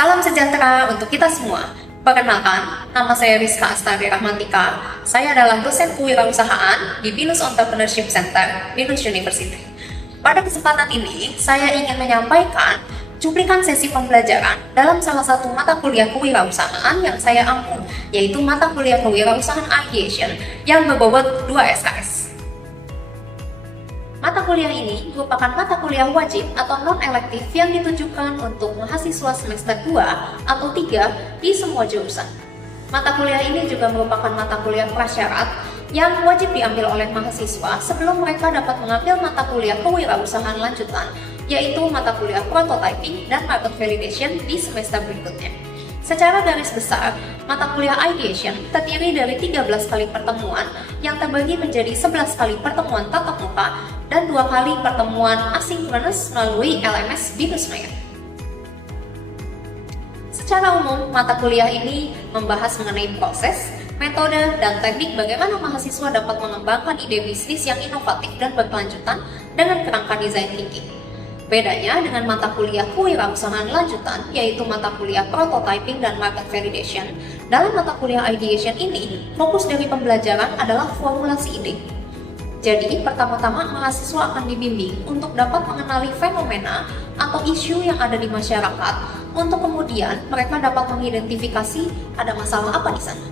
Salam sejahtera untuk kita semua. Perkenalkan, nama saya Rizka Astari Rahmatika. Saya adalah dosen kewirausahaan di Binus Entrepreneurship Center, Binus University. Pada kesempatan ini, saya ingin menyampaikan cuplikan sesi pembelajaran dalam salah satu mata kuliah kewirausahaan yang saya ampu, yaitu mata kuliah kewirausahaan Ideation yang berbobot 2 SKS. Mata kuliah ini merupakan mata kuliah wajib atau non-elektif yang ditujukan untuk mahasiswa semester 2 atau 3 di semua jurusan. Mata kuliah ini juga merupakan mata kuliah prasyarat yang wajib diambil oleh mahasiswa sebelum mereka dapat mengambil mata kuliah kewirausahaan lanjutan, yaitu mata kuliah prototyping dan market validation di semester berikutnya. Secara garis besar, mata kuliah Ideation terdiri dari 13 kali pertemuan yang terbagi menjadi 11 kali pertemuan tatap muka dan 2 kali pertemuan asinkronus melalui LMS Binus Maya. Secara umum, mata kuliah ini membahas mengenai proses, metode, dan teknik bagaimana mahasiswa dapat mengembangkan ide bisnis yang inovatif dan berkelanjutan dengan kerangka design thinking. Bedanya dengan mata kuliah kewirausahaan lanjutan, yaitu mata kuliah prototyping dan market validation. Dalam mata kuliah Ideation ini, fokus dari pembelajaran adalah formulasi ide. Jadi, pertama-tama mahasiswa akan dibimbing untuk dapat mengenali fenomena atau isu yang ada di masyarakat, untuk kemudian mereka dapat mengidentifikasi ada masalah apa di sana.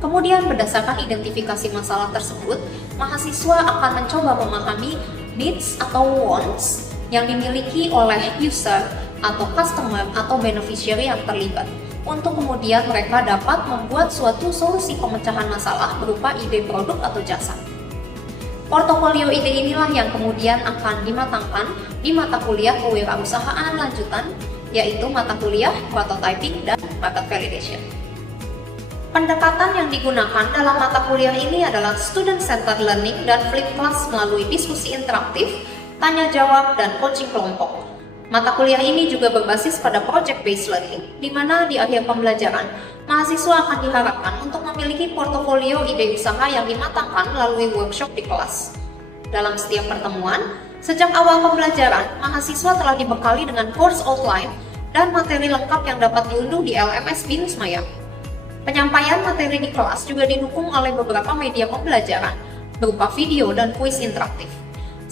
Kemudian, berdasarkan identifikasi masalah tersebut, mahasiswa akan mencoba memahami needs atau wants yang dimiliki oleh user atau customer atau beneficiary yang terlibat, untuk kemudian mereka dapat membuat suatu solusi pemecahan masalah berupa ide produk atau jasa. Portofolio ide inilah yang kemudian akan dimatangkan di mata kuliah kewirausahaan lanjutan, yaitu mata kuliah prototyping dan market validation. Pendekatan yang digunakan dalam mata kuliah ini adalah student-centered learning dan flip class melalui diskusi interaktif, tanya jawab, dan coaching kelompok. Mata kuliah ini juga berbasis pada project-based learning, di mana di akhir pembelajaran, mahasiswa akan diharapkan untuk memiliki portofolio ide usaha yang dimatangkan melalui workshop di kelas. Dalam setiap pertemuan, sejak awal pembelajaran, mahasiswa telah dibekali dengan course outline dan materi lengkap yang dapat diunduh di LMS Binus Maya. Penyampaian materi di kelas juga didukung oleh beberapa media pembelajaran, berupa video dan kuis interaktif.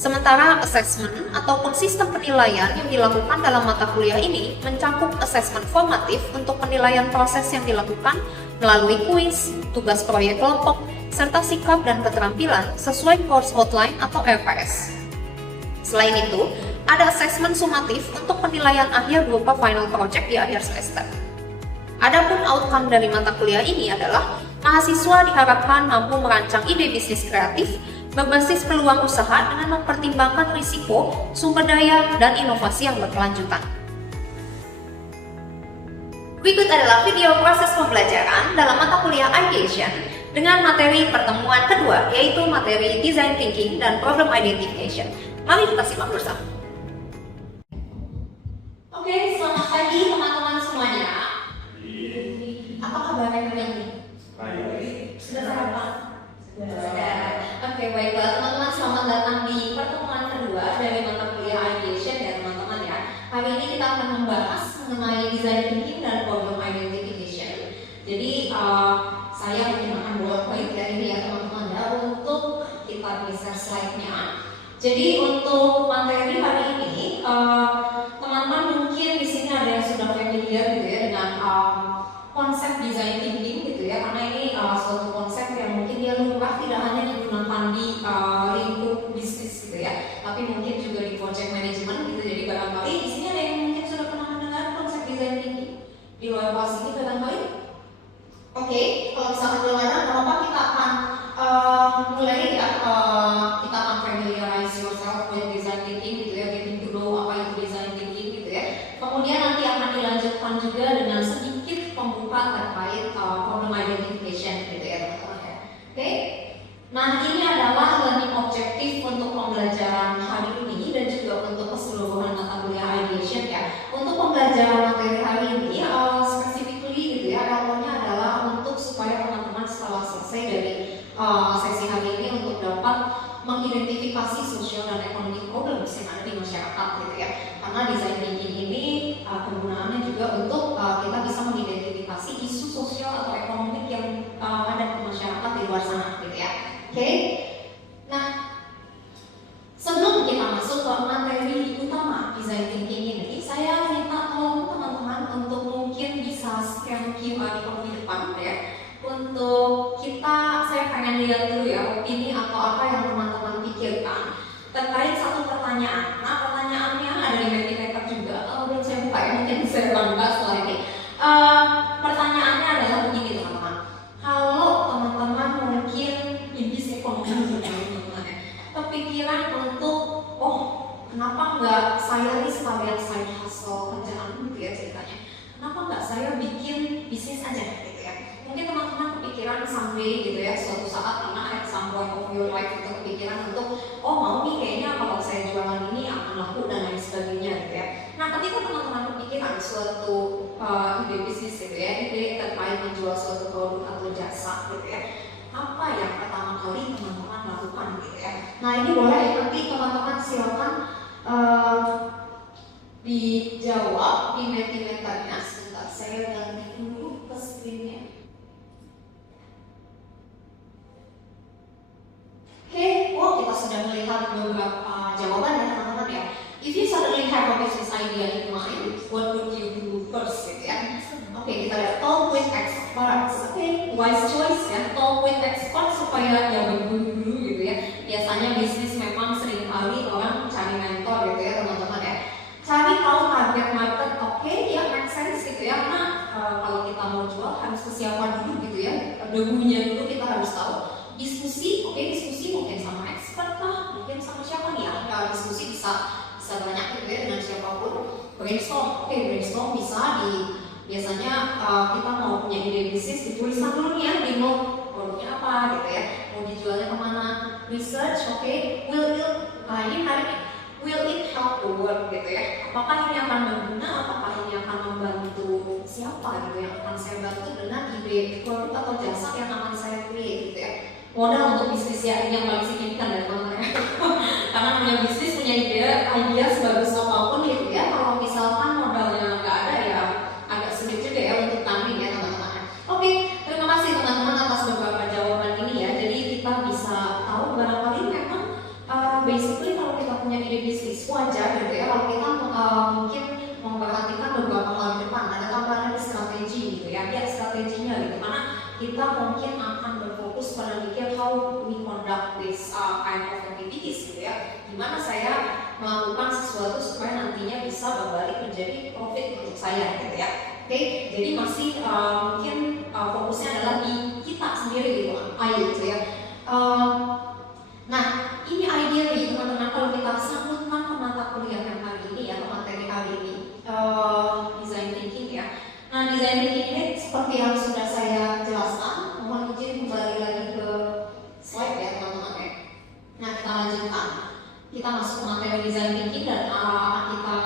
Sementara assessment ataupun sistem penilaian yang dilakukan dalam mata kuliah ini mencakup assessment formatif untuk penilaian proses yang dilakukan melalui kuis, tugas proyek kelompok, serta sikap dan keterampilan sesuai course outline atau RPS. Selain itu, ada assessment sumatif untuk penilaian akhir berupa final project di akhir semester. Adapun outcome dari mata kuliah ini adalah mahasiswa diharapkan mampu merancang ide bisnis kreatif berbasis peluang usaha dengan mempertimbangkan risiko, sumber daya, dan inovasi yang berkelanjutan. Berikut adalah video proses pembelajaran dalam mata kuliah Ideation dengan materi pertemuan kedua, yaitu materi design thinking dan problem identification. Mari kita simak bersama. Oke, selamat pagi teman-teman semuanya. Apa kabarnya hari ini? Baik. Sudah sehat, Pak? Sudah. Oke, baiklah teman-teman, selamat datang di pertemuan kedua dari mata kuliah Ideation ya teman-teman ya. Hari ini kita akan membahas mengenai design thinking dan problem identification. Jadi saya menggunakan PowerPoint ya ini ya teman-teman ya untuk kita geser slide-nya. Jadi untuk materi hari ini teman-teman mungkin di sini ada yang sudah familiar gitu ya dengan konsep design thinking gitu ya, karena ini suatu konsep yang mungkin dia lumrah tidak hanya digunakan di lingkup bisnis gitu ya, tapi mungkin juga di project management gitu. Jadi barangkali di sini ada yang mungkin sudah pernah mendengar konsep design thinking di luar kelas ini barangkali. Oke, kalau misalkan belum ada, kenapa kita akan mulai ya, kita akan familiarize yourself with design thinking gitu ya, getting to know apa itu design thinking gitu ya. Kemudian nanti akan dilanjutkan juga dengan sedikit pembuka terkait problem identification gitu ya teman-teman ya. Oke. Nah, ini adalah learning objektif untuk pembelajaran hari ini dan juga untuk keseluruhan mata kuliah Ideation ya. Untuk pembelajaran materi hari ini specifically gitu ya, awalnya adalah untuk supaya teman-teman setelah selesai dari sesi hari ini untuk dapat mengidentifikasi sosial dan ekonomi problem yang ada di masyarakat gitu ya. Karena design thinking ini kegunaannya juga untuk lihat dulu ya opini atau apa yang teman-teman pikirkan terkait satu pertanyaan. Nah, pertanyaannya ada di Mentimeter juga. Belum saya buka ya, mungkin saya bahas setelah ini. Pertanyaannya adalah begini teman-teman. Kalau teman-teman mungkin bisnis ekonomi teman-teman kepikiran untuk kenapa nggak saya nih sekalian side hustle kerjaan gitu ya ceritanya. Kenapa nggak saya bikin bisnis aja gitu ya. Mungkin teman-teman kepikiran someday gitu ya, suatu saat karena at some point of your life itu kepikiran untuk mau nih kayaknya kalau saya jualan ini akan laku dan lain sebagainya gitu ya. Nah, ketika teman-teman kepikiran suatu ide bisnis gitu ya, ide terkait menjual suatu produk atau jasa gitu ya, apa yang pertama kali teman-teman lakukan gitu ya. Nah, ini boleh nanti teman-teman silakan dijawab di Mentimeternya. Sebentar, saya ganti dulu ke screen-nya. Oke, kita sudah melihat beberapa jawaban ya teman-teman ya. If you suddenly have a business idea in mind, what would you do first gitu ya. Oke, kita lihat talk with experts. Oke, wise choice ya, talk with experts supaya ya berburu-buru gitu ya. Biasanya bisnis memang sering kali orang cari mentor gitu ya teman-teman ya. Cari tahu target market, oke, ya make sense gitu ya. Karena kalau kita mau jual harus kesiapan dulu gitu ya. Debunya dulu kita harus tahu. Diskusi, diskusi mungkin sama expert lah, mungkin sama siapa nih ya. Diskusi bisa banyak gitu ya dengan siapapun. Brainstorm, brainstorm bisa biasanya kita mau punya ide bisnis dituliskan dulu nih ya di note produknya apa gitu ya, mau dijualnya kemana. Research, will it help the world gitu ya. Apakah ini akan berguna, apakah ini akan membantu siapa gitu yang akan saya bantu dengan ide produk atau jasa yang akan saya create gitu ya. Modal untuk bisnis ya ini yang paling signifikan ya teman-teman ya. Karena punya bisnis, punya ide sebagus apapun gitu ya, kalau misalkan modalnya nggak ada ya agak sulit juga ya untuk tanding ya teman-teman. Oke, terima kasih teman-teman atas beberapa jawaban ini ya. Jadi kita bisa tahu barangkali memang basically kalau kita punya ide bisnis wajar gitu ya kalau kita mungkin memperhatikan beberapa hal di depan. Ada tambahan strategi gitu ya, strateginya gitu. Karena kita mungkin akan berfokus pada mikir how we conduct this kind of activities gitu ya. Gimana saya melakukan sesuatu supaya nantinya bisa berbalik menjadi profit untuk saya gitu ya. Oke, jadi masih mungkin fokusnya adalah di kita sendiri gitu, gitu ya. Nah, ini ideally teman-teman kalau kita sambungkan ke mata kuliah yang hari ini ya, ke materi hari ini, design thinking ya. Nah, design thinking ini seperti yang sudah saya jelaskan, mohon izin kembali lagi ke slide ya teman-teman ya. Nah, kita lanjutkan. Kita masuk ke materi design thinking dan akan kita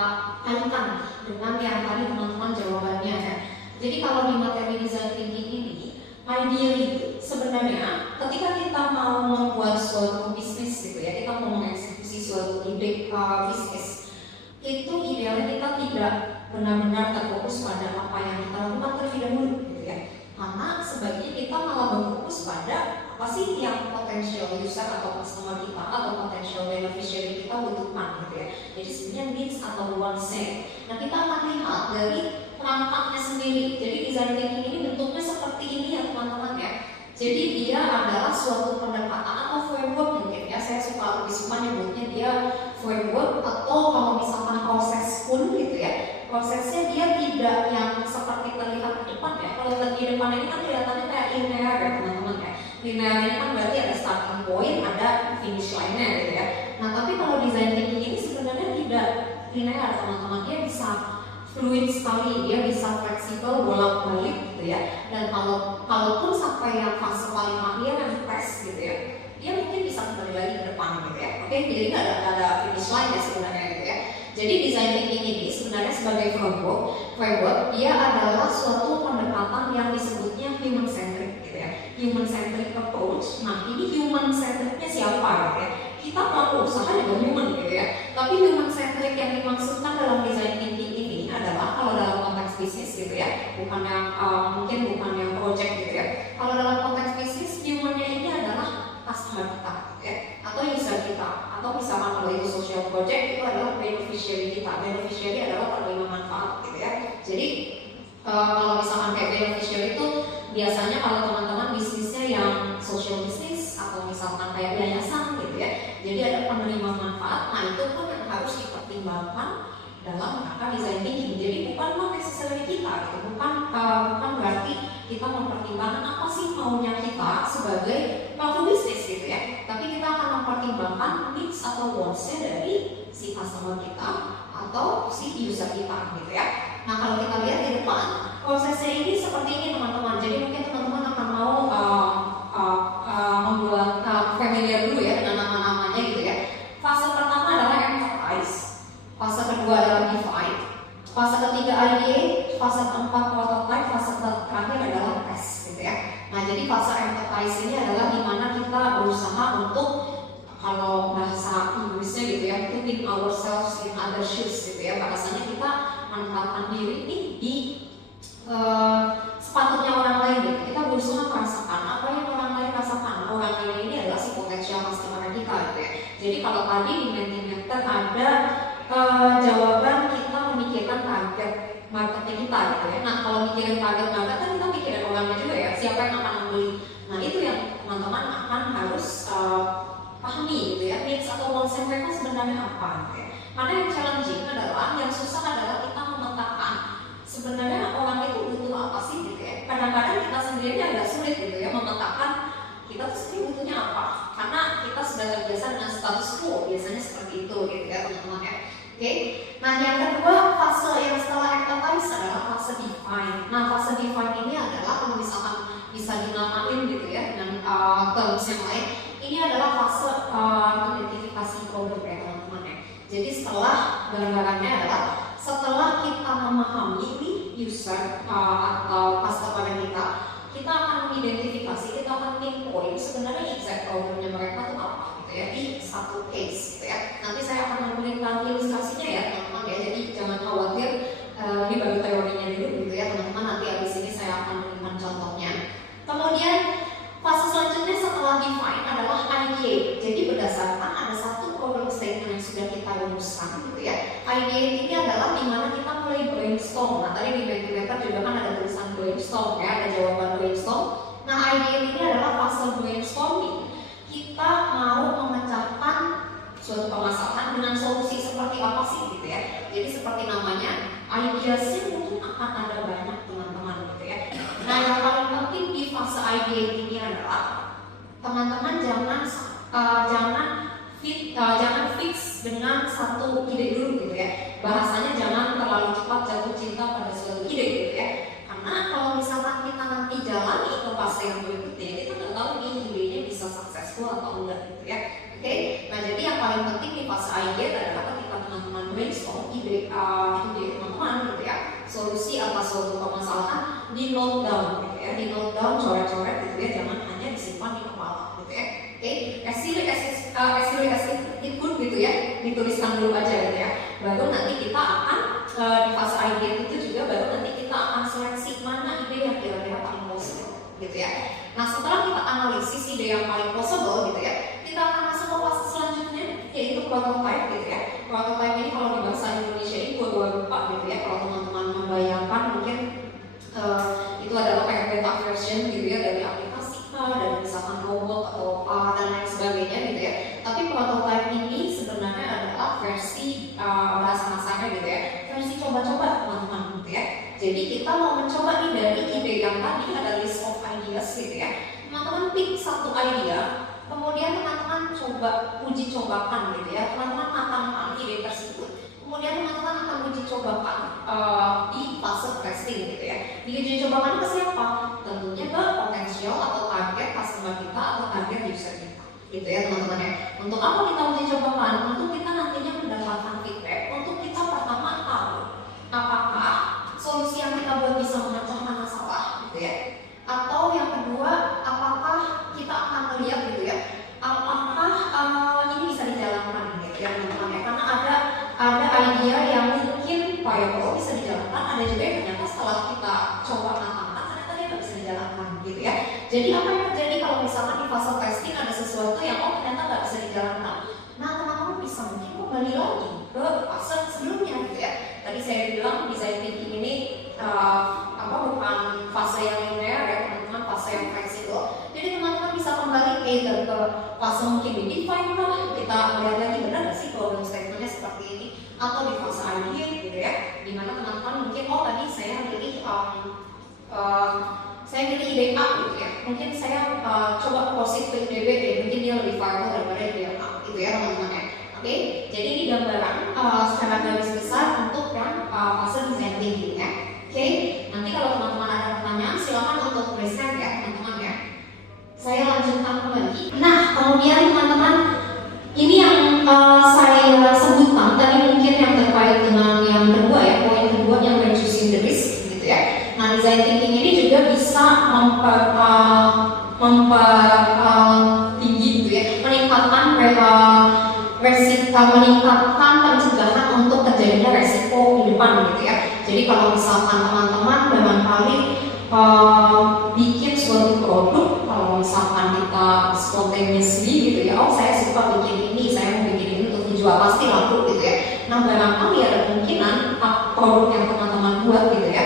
kaitkan dengan yang tadi teman-teman jawabannya ya. Jadi kalau di materi design thinking ini, ideally sebenarnya ketika kita mau membuat suatu bisnis gitu ya, kita mau mengeksekusi suatu ide bisnis, itu idealnya kita tidak benar-benar terfokus pada apa yang kita lakukan terlebih dahulu gitu ya. Karena sebaiknya kita malah berfokus pada apa sih yang potensial user atau customer kita atau potensial beneficiary kita butuhkan gitu ya. Jadi sebenarnya needs atau wants-nya. Nah, kita akan lihat dari perangkatnya sendiri. Jadi design thinking ini bentuknya seperti ini ya teman-teman ya. Jadi dia adalah suatu pendekatan atau framework mungkin ya. Saya lebih suka nyebutnya dia framework atau kalau misalkan proses pun gitu ya. Prosesnya dia tidak yang seperti terlihat di depan ya. Kalau di depan ini kan kelihatannya kayak linear ya teman-teman ya. Linear ini kan berarti ada starting point, ada finish line-nya gitu ya. Nah, tapi kalau design thinking ini sebenarnya tidak linear teman-teman. Dia bisa fluid sekali, dia bisa fleksibel bolak-balik gitu ya. Dan kalaupun sampai yang fase paling akhir yang press gitu ya, dia mungkin bisa kembali lagi ke depan gitu ya. Oke, jadi nggak ada finish line ya sebenarnya gitu ya. Jadi design thinking ini sebenarnya sebagai framework dia adalah suatu pendekatan yang disebutnya human centric gitu ya. Human centric approach. Nah, ini human centricnya siapa gitu ya? Kita pelaku usaha juga human gitu ya. Tapi human centric yang dimaksudkan dalam design thinking ini adalah kalau dalam konteks bisnis gitu ya, bukan yang project gitu ya. Kalau dalam konteks bisnis, humannya ini adalah customer kita gitu ya, atau user kita, atau misalkan kalau itu social project itu adalah beneficiary kita. Beneficiary adalah penerima manfaat gitu ya. Jadi kalau misalkan kayak beneficiary itu biasanya kalau teman-teman bisnisnya yang social business design thinking. Jadi bukan necessarily kita, gitu. bukan berarti kita mempertimbangkan apa sih maunya kita sebagai pelaku bisnis gitu ya. Tapi kita akan mempertimbangkan needs atau wants-nya dari si customer kita atau si user kita gitu ya. Nah kalau kita lihat di depan, prosesnya ini seperti ini teman-teman. Jadi mungkin teman-teman akan mau membuat familiar dulu ya dengan nama-namanya gitu ya. Fase pertama adalah empathize, fase kedua adalah define, fase ketiga ideate, fase keempat prototype, fase terakhir adalah test gitu ya. Nah jadi fase empathize ini adalah dimana kita berusaha untuk, kalau bahasa Inggrisnya gitu ya, putting ourselves in other shoes gitu ya. Bahasanya kita menempatkan diri nih di sepatunya orang lain gitu. Kita berusaha merasakan apa yang orang lain rasakan. Orang lain ini adalah si potensial customer kita gitu ya. Jadi kalau tadi di Mentimeter ada jawaban kita memikirkan target marketnya kita gitu ya. Nah kalau mikirin target market kan kita mikirin orangnya juga ya, siapa yang akan membeli. Nah itu yang teman-teman akan harus pahami gitu ya, needs atau wants mereka sebenarnya apa gitu ya. Karena yang challenging adalah, yang susah adalah kita memetakan sebenarnya orang itu butuh apa sih gitu ya. Kadang-kadang kita sendiri agak sulit gitu ya memetakan kita tuh sendiri butuhnya apa, karena kita sudah terbiasa dengan status quo, biasanya seperti itu gitu ya teman-teman ya. Oke, nah yang kedua fase yang setelah empathize adalah fase define. Nah fase define ini adalah kalau misalkan bisa dinamain gitu ya dengan terms yang lain, ini adalah fase identifikasi produk ya teman-teman ya. Jadi setelah gambarannya adalah setelah kita memahami user atau customer kita akan mengidentifikasi, kita akan pinpoint sebenarnya exact problemnya mereka itu apa gitu ya di satu case gitu ya. Nanti saya akan memberikan ilustrasinya ya teman-teman ya. Jadi jangan khawatir, ini baru teorinya dulu gitu ya teman-teman. Nanti habis ini saya akan memberikan contohnya. Kemudian fase selanjutnya setelah define adalah ideate. Jadi berdasarkan ada satu problem statement yang sudah kita rumuskan gitu ya. Ideate ini adalah dimana kita mulai brainstorm. Nah tadi di Mentimeter juga kan ada tulisan brainstorm ya, ada jawaban brainstorm. Nah ideate ini adalah fase brainstorming. Kita mau memecahkan suatu permasalahan dengan solusi seperti apa sih gitu ya. Jadi seperti namanya, ideasnya mungkin akan ada banyak teman-teman gitu ya. Nah yang paling penting di fase ideate ini adalah teman-teman jangan fix dengan satu ide dulu gitu ya. Bahasanya jangan terlalu cepat jatuh cinta pada suatu ide gitu ya. Karena kalau misalkan kita nanti jalani ke fase yang berikutnya, kita nggak tahu nih idenya bisa successful atau enggak gitu ya. Oke, nah jadi yang paling penting di fase ideate adalah ketika teman-teman brainstorm ide teman-teman gitu ya, solusi atas suatu permasalahan di note down gitu ya, di note down coret-coret gitu ya, jangan hanya disimpan di kepala gitu ya. Oke, as silly as it could gitu ya, dituliskan dulu aja gitu ya. Baru nanti kita akan di fase ideate itu juga baru nanti kita akan seleksi mana ide yang kira-kira paling possible gitu ya. Nah setelah kita analisis ide yang paling possible gitu ya, kita akan masuk ke fase selanjutnya yaitu prototype gitu ya. Prototype ini kalau di bahasa Indonesia ini gua lupa gitu ya. Kalau teman-teman membayangkan mungkin itu adalah kayak beta version gitu ya dari aplikasi dari misalkan robot atau dan lain sebagainya gitu ya. Tapi prototype ini sebenarnya adalah versi bahasa-bahasanya gitu ya, versi coba-coba teman-teman gitu ya. Jadi kita mau mencoba nih dari ide yang tadi ada list of ideas gitu ya. Teman-teman pick satu idea, kemudian teman-teman coba uji cobakan gitu ya. Teman-teman matangkan ide tersebut. Kemudian teman-teman akan uji cobakan di fase testing gitu ya. Di uji cobakan ke siapa? Tentunya ke potensial atau target customer kita atau target user kita gitu ya teman-teman ya. Untuk apa kita uji cobakan? Untuk kita nantinya mendapatkan feedback, untuk kita pertama tahu apakah solusi yang kita buat bisa memecahkan masalah gitu ya. Atau yang kedua, apakah kita akan melihat gitu ya, apakah ini bisa dijalankan gitu ya teman-teman ya. Karena ada idea yang mungkin viable bisa dijalankan, ada juga yang ternyata setelah kita coba matangkan ternyata dia nggak bisa dijalankan gitu ya. Jadi apa yang terjadi kalau misalkan di fase testing ada sesuatu yang ternyata nggak bisa dijalankan? Nah teman-teman bisa mungkin kembali lagi ke fase sebelumnya gitu ya. Tadi saya bilang design thinking ini bukan fase yang linear ya teman-teman, fase yang fleksibel. Jadi teman-teman bisa kembali either ke fase mungkin di define lah, kita lihat lagi benar nggak sih problem statementnya seperti ini, atau di fase ideate gitu ya. dimana teman-teman mungkin tadi saya pilih ide A gitu ya, mungkin saya coba proceed ke ide B deh, mungkin dia lebih viable daripada ide A gitu ya teman-teman ya. Oke, jadi ini gambaran secara garis besar untuk yang fase design thinking ya. Oke, nanti kalau teman-teman ada pertanyaan silakan untuk raise hand ya teman-teman ya. Saya lanjutkan kembali. Nah, kemudian teman-teman, ini yang saya sebutkan tadi mungkin yang terkait dengan yang kedua ya, poin kedua yang reducing the risk gitu ya. Nah, design thinking ini juga bisa tinggi gitu ya, meningkatkan pencegahan untuk terjadinya resiko di depan gitu ya. Jadi kalau misalkan teman-teman barangkali bikin suatu produk, kalau misalkan kita spontaneously gitu ya, saya suka bikin ini, saya mau bikin ini untuk dijual, pasti laku gitu ya. Nah, barangkali ada kemungkinan produk yang teman-teman buat gitu ya,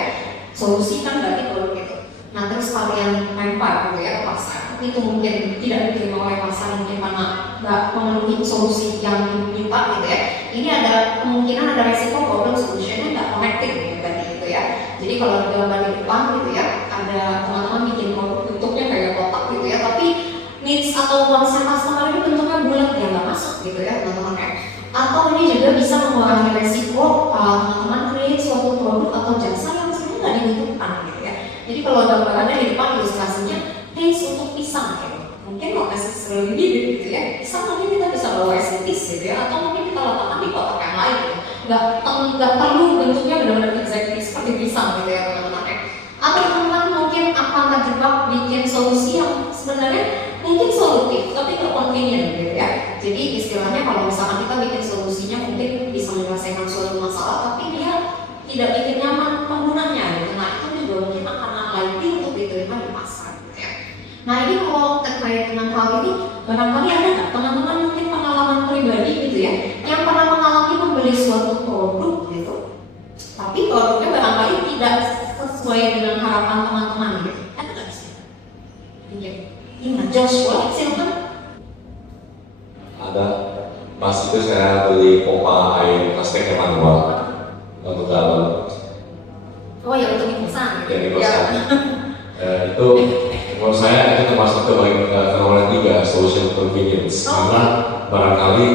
solusi kan berarti produk itu. Nah, terus kalian lempar gitu ya ke pasar, itu mungkin tidak diterima oleh pasar mungkin karena nggak memenuhi solusi yang diminta gitu ya. Ini ada kemungkinan ada resiko problem solutionnya nggak connected gitu tadi gitu ya. Jadi kalau di gambar di depan gitu ya, ada teman-teman bikin produk bentuknya kayak kotak gitu ya, tapi needs atau wants customer ini bentuknya bulat ya, nggak masuk gitu ya teman-teman ya. Atau ini juga bisa mengurangi resiko teman-teman create suatu produk atau jasa yang sebenarnya nggak dibutuhkan gitu ya. Jadi kalau gambarannya di depan ilustrasinya taste untuk pisang gitu. Mungkin kalau necessarily bibit gitu ya, pisang mungkin kita bisa bawa estetis gitu ya, atau mungkin kita letakkan di kotak yang lain gitu. Nggak perlu bentuknya benar-benar exactly seperti pisang gitu ya teman-teman ya. Atau teman-teman mungkin akan terjebak bikin solusi yang sebenarnya mungkin solutif tapi nggak convenient gitu ya. Jadi istilahnya kalau misalkan kita bikin solusinya mungkin bisa menyelesaikan suatu masalah, tapi dia tidak bikin nyaman penggunanya gitu. Nah, itu juga mungkin akan unlikely untuk diterima di pasar gitu ya. Nah, ini kalau terkait dengan hal ini, barangkali ada nggak teman-teman mungkin pengalaman pribadi gitu ya, yang pernah mengalami membeli suatu produk gitu, tapi produknya barangkali tidak sesuai dengan harapan teman-teman gitu. Ada nggak sih? Iya, Joshua, silakan. Ada. Pas itu saya beli pompa air plastik yang manual untuk galon. Oh ya, untuk dipesan. Yang dipesan. Itu menurut saya itu termasuk kategori 3 social convenience. Karena barangkali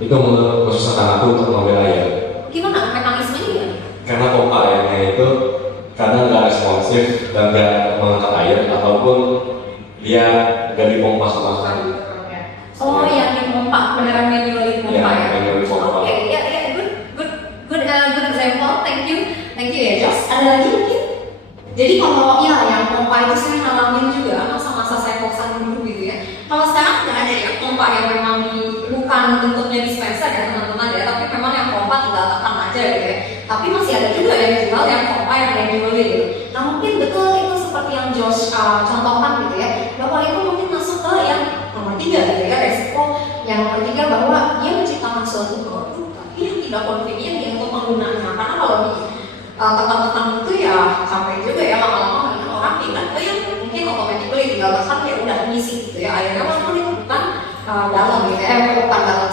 itu mempersusahkan aku untuk mengambil air. Gimana mekanismenya ya? Karena pompa airnya itu kadang nggak responsif dan nggak mengangkat air, ataupun dia nggak dipompa sama sekali. Oh, yang dipompa beneran manually pompa ya? Manually pompa. Oke, ya, good example. Thank you ya Josh. Ada lagi mungkin? Jadi kalau ya yang pompa itu saya ngalamin juga masa-masa saya kosan dulu gitu ya. Kalau sekarang nggak ada ya pompa yang memang bukan bentuknya dispenser ya teman-teman ya, tapi memang yang pompa tinggal tekan aja gitu ya. Tapi masih ada juga yang jual yang pompa yang manually gitu. Nah, mungkin betul itu seperti yang Josh contohkan gitu ya, bahwa itu mungkin masuk ke yang nomor 3 gitu ya, resiko yang nomor 3 bahwa dia menciptakan suatu produk tapi yang tidak convenient ya untuk penggunaannya. Karena kalau di tekan-tekan itu ya sampai juga ya lama-lama dengan orang pindah ke yang mungkin automatically tinggal tekan ya udah ngisi gitu ya, akhirnya walaupun itu bukan galon gitu ya, bukan galon,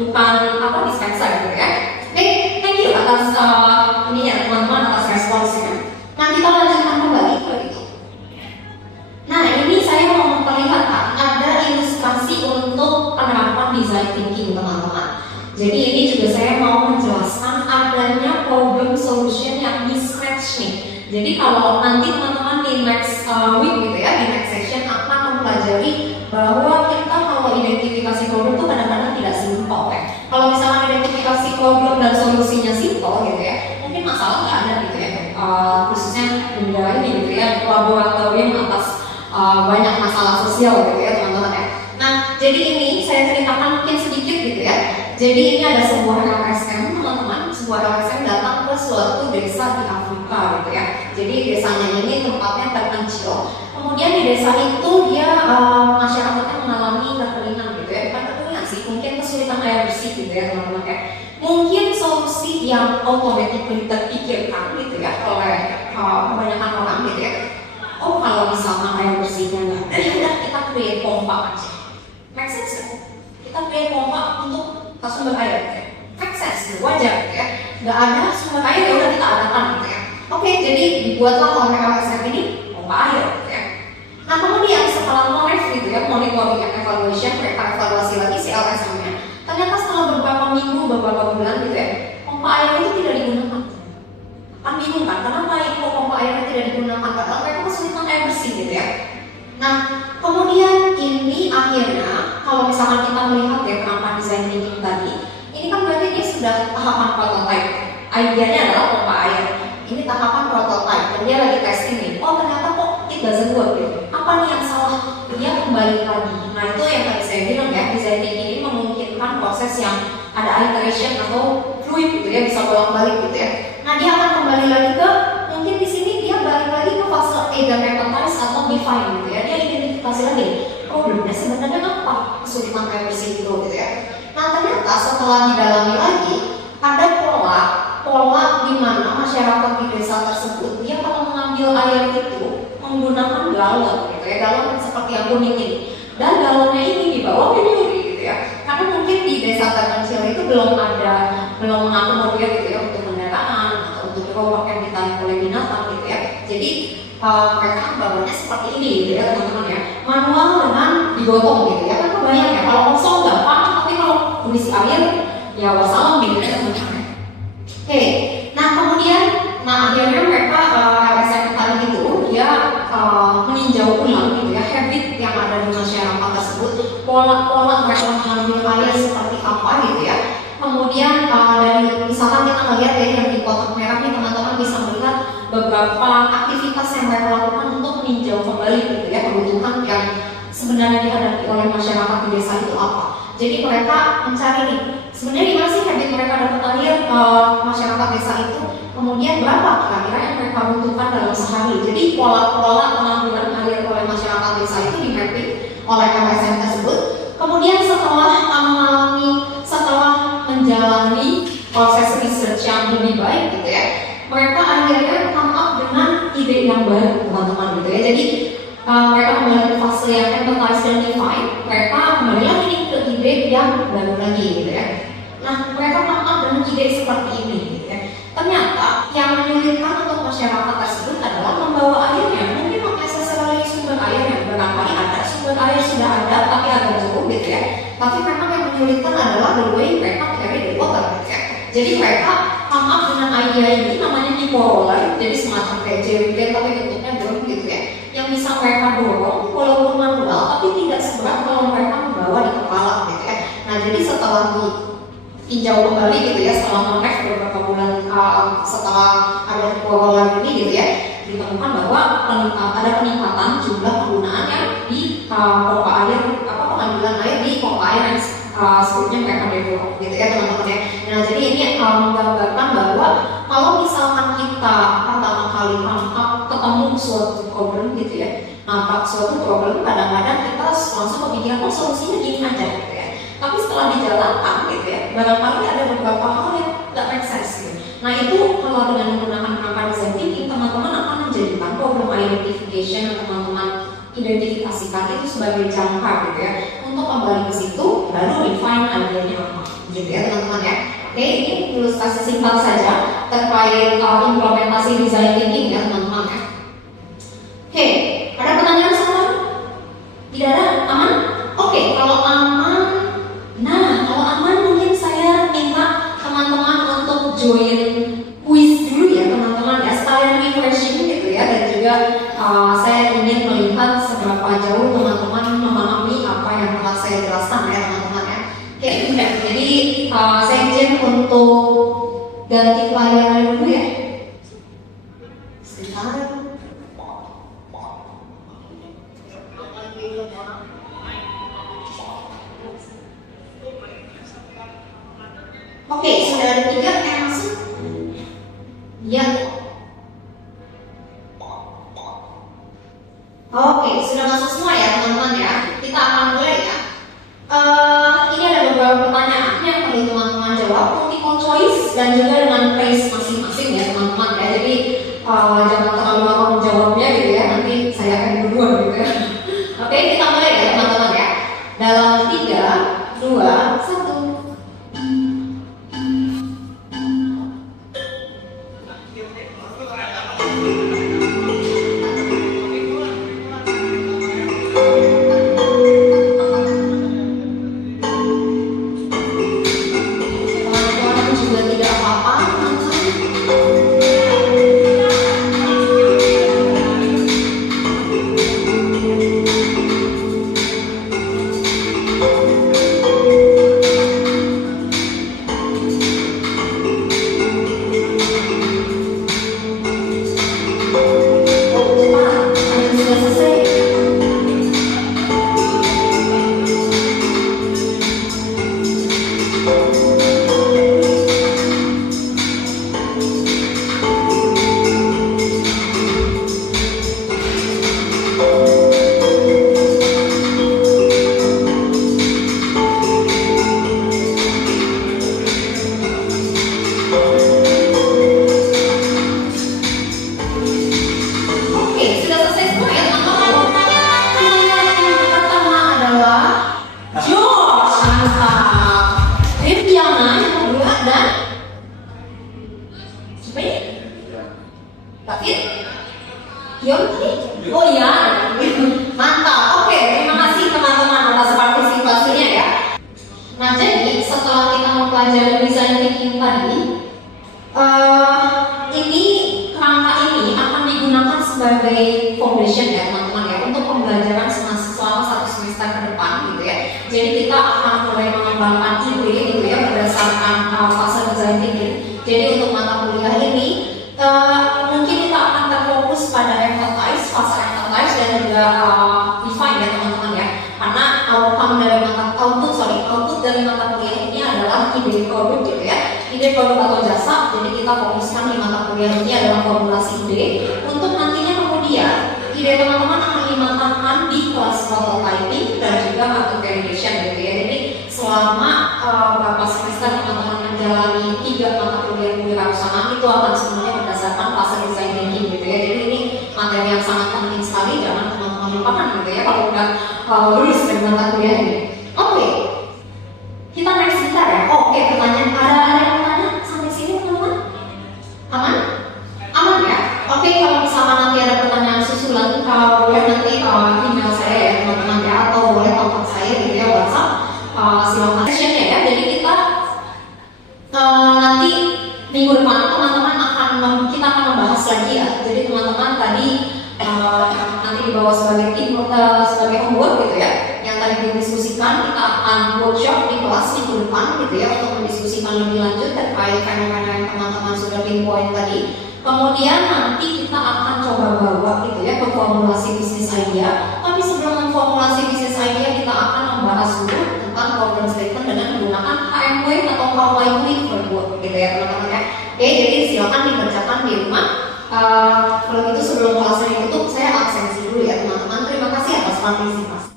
bukan dispenser gitu ya. Thank you atas ininya teman-teman, atas responsnya. Nah, kita lanjutkan kembali ke itu. Nah, ini saya mau memperlihatkan ada ilustrasi untuk penerapan design thinking teman-teman. Jadi ini juga saya mau menjelaskan adanya problem solution yang mismatch nih. Jadi kalau nanti teman-teman di next week gitu ya, di next session akan mempelajari bahwa kita kalau identifikasi problem itu kadang-kadang tidak simpel ya. Kalau misalnya identifikasi problem dan solusinya simpel gitu ya, mungkin masalah nggak ada gitu ya. Khususnya benda ini gitu ya, laboratorium atas banyak masalah sosial gitu ya teman-teman ya. Nah, jadi ini saya ceritakan mungkin sedikit gitu ya. Jadi ini ada sebuah LSM teman-teman, sebuah LSM datang ke suatu desa di Afrika gitu ya. Jadi desanya ini tempatnya terpencil. Kemudian di desa itu dia masyarakatnya mengalami kekeringan gitu ya. Bukan kekeringan sih, mungkin kesulitan air bersih gitu ya teman-teman ya. Mungkin solusi yang automatically terpikirkan gitu ya oleh kebanyakan orang gitu ya. Oh, kalau misalnya air bersihnya nggak ada, ya udah kita create pompa aja. Make sense kan? Kita create pompa untuk sumber air. Make sense, wajar ya. Nggak ada sumber air, ya adakan gitu ya. Oke, jadi dibuatlah oleh LSM ini pompa air gitu ya. Nah kemudian setelah monef gitu ya, monitoring and evaluation, mereka evaluasi lagi si LSM-nya. Ternyata setelah beberapa minggu, beberapa bulan gitu ya, pompa air itu tidak digunakan. Kan bingung kan, kenapa ini kok pompa airnya tidak digunakan? Padahal mereka kesulitan air bersih gitu ya. Nah, kemudian ini akhirnya kalau misalkan kita melihat ya kerangka design thinking tadi, ini kan berarti dia sudah tahapan prototype. Idenya adalah pompa air. Ini tahapan prototype dan dia lagi testing nih. Oh ternyata kok it doesn't work gitu. Apa nih yang salah? Dia kembali lagi. Nah itu yang tadi saya bilang ya, design thinking ini memungkinkan proses yang ada iteration atau fluid gitu ya, bisa bolak-balik gitu ya. Nah dia akan kembali lagi ke, mungkin di sini dia balik lagi ke fase either empathize atau define gitu ya. Dia identifikasi lagi problemnya sebenarnya apa, kesulitan air bersih itu gitu ya. Nah ternyata setelah didalami lagi ada pola di mana masyarakat di desa tersebut dia kalau mengambil air itu menggunakan galon gitu ya, galon seperti yang kuning ini, dan galonnya ini dibawa berdiri gitu ya, karena mungkin di desa terpencil itu belum mengakomodir gitu ya untuk kendaraan atau untuk gerobak yang ditarik oleh binatang gitu ya. Jadi mereka bawanya seperti ini gitu ya teman-teman ya, manual dengan digotong gitu ya. Kan kebayang ya kalau kosong gampang, tapi kalau berisi air ya wassalam gitu ya teman-teman. Oke, nah kemudian akhirnya mereka LSM tadi itu dia meninjau ulang gitu ya habit yang ada di masyarakat tersebut, pola-pola mereka mengambil air seperti apa gitu ya. Kemudian dari misalkan kita melihat ya yang di kotak merah ini teman-teman bisa melihat beberapa aktivitas yang mereka lakukan untuk meninjau kembali gitu ya kebutuhan yang sebenarnya dihadapi oleh masyarakat di desa itu apa. Jadi mereka mencari nih sebenarnya gimana sih habit mereka dapat air masyarakat desa itu, kemudian berapa kira-kira yang mereka butuhkan dalam sehari. Jadi pola-pola pengambilan air oleh masyarakat desa itu di mapping oleh LSM tersebut. Kemudian setelah menjalani proses research yang lebih baik gitu ya, mereka akhirnya come up dengan ide yang baru teman-teman gitu ya. Jadi mereka kembali ke fase yang empathize dan define, mereka kembali lagi ke ide yang baru lagi gitu ya. Nah mereka come up dengan ide seperti ini gitu ya. Ternyata yang menyulitkan untuk masyarakat tersebut adalah membawa airnya, mungkin mengaksesori sumber airnya. Barangkali ada sumber air sudah ada tapi agak jauh gitu ya. Tapi memang yang menyulitkan adalah the way mereka carry the water gitu ya. Jadi mereka come up dengan ide ini namanya diporoller, jadi semacam kayak jerrycan tapi bentuknya drum gitu ya, yang bisa mereka dorong walaupun manual tapi tidak seberat kalau mereka membawa di kepala gitu ya. Nah jadi setelah ditinjau kembali gitu ya, setelah mengcek beberapa bulan setelah ada diporoller ini gitu ya, ditemukan bahwa ada peningkatan jumlah penggunaannya di pompa air, pengambilan air di pompa air yang sebelumnya mereka develop gitu ya teman-teman ya. Nah jadi ini menggambarkan bahwa kalau misalkan kita pertama kali ketemu suatu problem gitu ya, nampak suatu problem, kadang-kadang kita langsung kepikiran oh solusinya gini aja gitu ya. Tapi setelah dijalankan gitu ya, barangkali ada beberapa hal yang nggak make sense gitu. Nah itu kalau dengan menggunakan kerangka design thinking, teman-teman akan menjadikan problem identification yang teman-teman identifikasikan itu sebagai jangka gitu ya, untuk kembali ke situ lalu define idenya apa gitu ya teman-teman ya. Oke, ini ilustrasi singkat saja terkait implementasi design thinking ya teman-teman ya. Oke, ada pertanyaan sama? Tidak ada? Aman? Oke, kalau aman, kalau aman mungkin saya minta teman-teman untuk join quiz dulu ya teman-teman ya, sekalian refreshing gitu ya, dan juga saya ingin melihat seberapa jauh teman-teman memahami apa yang telah saya jelaskan ya teman-teman ya. Oke, jadi saya izin untuk ganti pelayanan dulu ya. Sebentar. Oke, sudah ada 3 yang masuk. Ya. Oke, sudah masuk semua ya teman-teman ya. Kita akan mulai ya. Ini ada beberapa pertanyaan yang perlu teman-teman jawab, multiple choice dan juga dengan pace masing-masing ya teman-teman ya. Jadi jangan terlalu lama menjawabnya gitu ya. Nanti saya akan berdua gitu ya. Oke, kita mulai ya teman-teman ya. Dalam 3, 2, 1. Teman-teman juga tidak apa-apa. Oh iya, mantap. Oke, terima kasih teman-teman atas partisipasinya ya. Nah, jadi setelah kita mempelajari design thinking tadi, ini kerangka ini akan digunakan sebagai foundation ya teman-teman ya untuk pembelajaran selama 1 semester ke depan gitu ya. Jadi kita akan mulai mengembangkan ide gitu ya berdasarkan fase design thinking. Jadi untuk mata kuliah ini mungkin kita akan terfokus pada empathize, fase empathize dan juga define ya teman-teman ya. Karena output dari mata kuliah ini adalah ide produk gitu ya. Ide produk atau jasa. Jadi kita fokuskan di mata kuliah ini adalah formulasi ide untuk nantinya kemudian ide teman-teman akan dimatangkan di kelas prototyping dan juga kartu validation gitu ya. Jadi selama beberapa semester teman-teman menjalani 3 mata kuliah kewirausahaan itu akan semuanya berdasarkan fase design thinking gitu ya. Jadi ini materi yang sangat penting sekali, jangan teman-teman lupakan gitu ya kalau udah lulus dari mata kuliah ini. Oke, kita next sebentar ya. Oke, pertanyaan ada yang bertanya sampai sini teman-teman? Aman? Aman ya? Oke, kalau misalkan nanti ada pertanyaan susulan, boleh nanti email saya ya teman-teman ya, atau boleh kontak saya gitu ya WhatsApp. Silakan sessionnya ya. Jadi kita nanti minggu depan teman-teman kita akan membahas lagi ya. Jadi teman-teman tadi nanti dibawa sebagai tim sebagai homework gitu ya. Yang tadi didiskusikan, kita akan workshop di kelas minggu depan gitu ya untuk mendiskusikan lebih lanjut terkait fenomena yang teman-teman sudah pinpoint tadi. Kemudian nanti kita akan coba bawa gitu ya ke formulasi bisnis idea. Tapi sebelum memformulasi bisnis idea kita akan membahas dulu tentang problem statement dengan menggunakan HMW atau how likely framework gitu ya teman-teman ya. Oke, jadi silakan dikerjakan di rumah. Kalau gitu sebelum kelasnya ditutup saya absensi dulu ya teman-teman. Terima kasih atas partisipasi.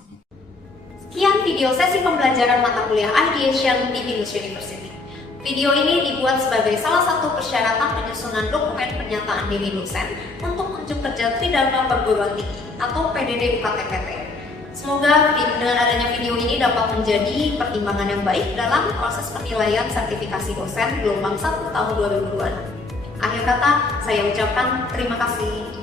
Sekian video sesi pembelajaran mata kuliah Ideation di Binus University. Video ini dibuat sebagai salah satu persyaratan penyusunan dokumen pernyataan diri dosen untuk unjuk kerja Tridharma Perguruan Tinggi atau PDD UKT-PT. Semoga dengan adanya video ini dapat menjadi pertimbangan yang baik dalam proses penilaian sertifikasi dosen gelombang 1 tahun 2002. Akhir kata, saya ucapkan terima kasih.